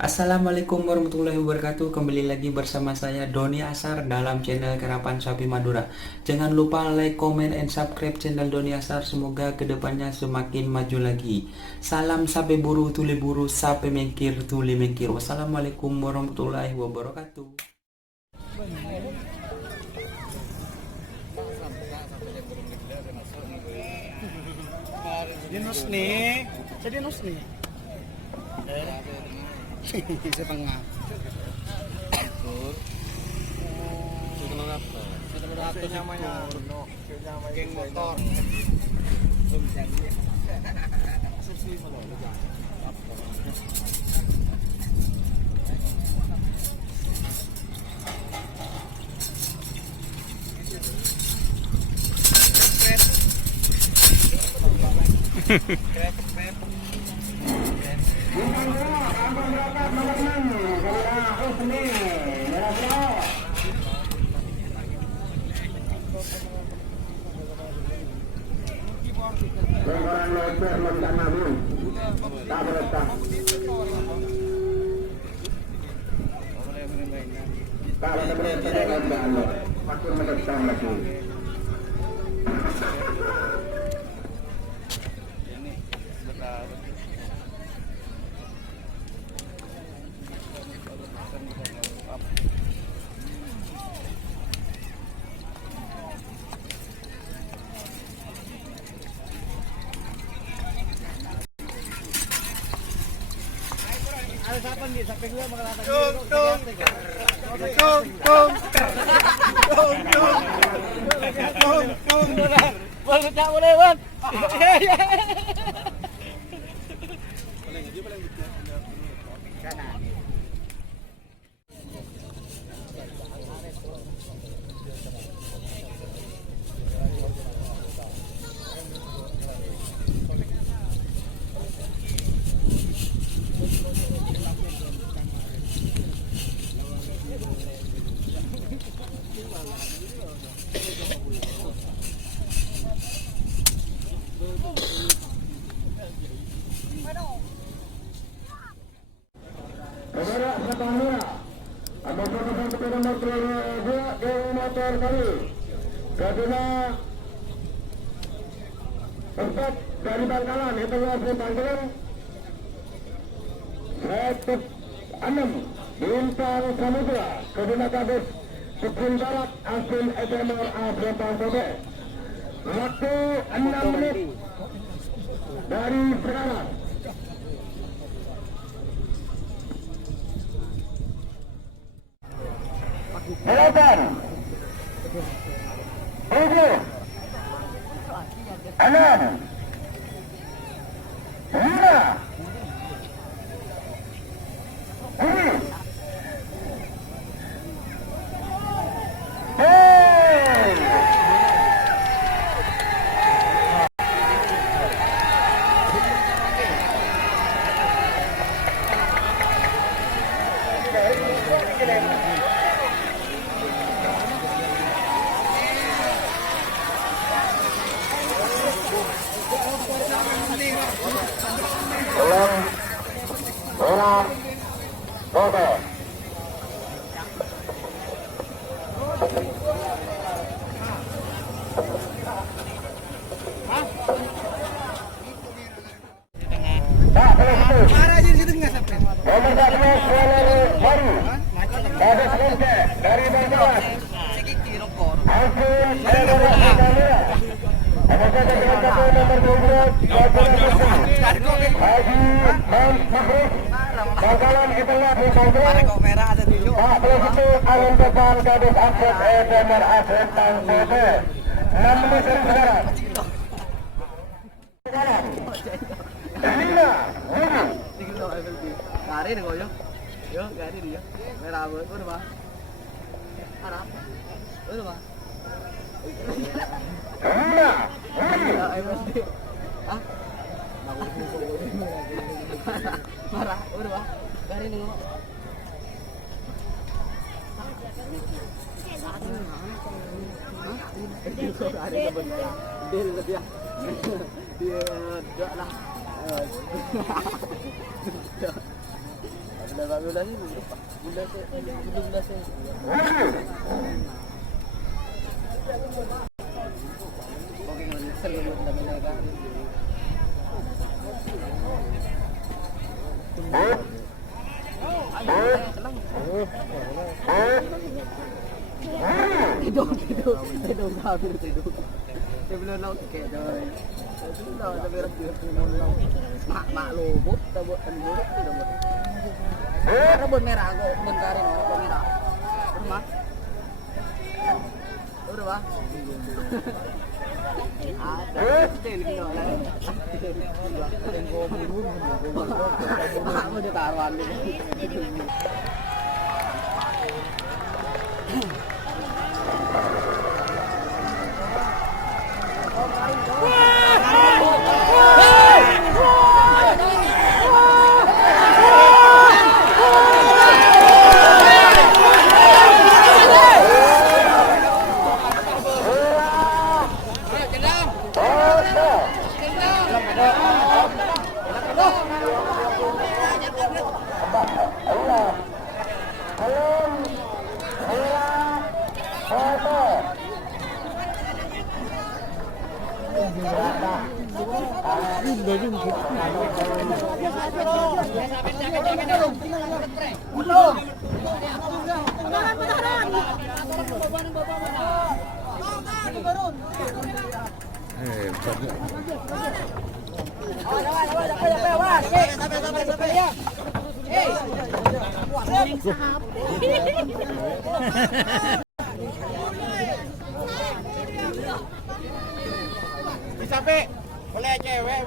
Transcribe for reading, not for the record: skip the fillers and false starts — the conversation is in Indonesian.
Assalamualaikum warahmatullahi wabarakatuh. Kembali lagi bersama saya Doni Asar dalam channel Karapan Sapi Madura. Jangan lupa like, comment, and subscribe channel Doni Asar. Semoga kedepannya semakin maju lagi. Salam sapi buru tuli buru, sapi mengkir tuli mengkir. Wassalamualaikum warahmatullahi wabarakatuh. Dinos nih, jadi dinos nih. Setengah. Satu namanya, geng motor. Tempat dari Bangkalan, evaluasi Bangkalan 106 Bintang Samudra, Keduna Kabus, Sukun Barat, Asin SMR Afrotang Sobe. Waktu 6 menit dari sekarang. Delapan, 7, 6, 5, 4, dari Bangkalan. Bangkalan itulah di Bangkalan. Pak Plus itu alun depan Kadus Angkut Edemar Asren Tangsote 6 menit dari sekarang. 5, 7. Gari nih yo, yo gari dia, merah banget, udah pak, harap, udah pak, 5, 7. ah, marah, udah pak, gari nih yo. Dia lah. Bulan ini bulan Tidung kau tidung. Dia belum lau tiket dah. Sudah dah beres dia belum lau. Mak lubuk, dah buat lubuk, dah buat. Rebun merah kok bentarin rebun merah. Rumah. Udah bah. Ada kecil gitu lah. Tengok burung. Mak mau ditaruhan ni. Sampai boleh cewek.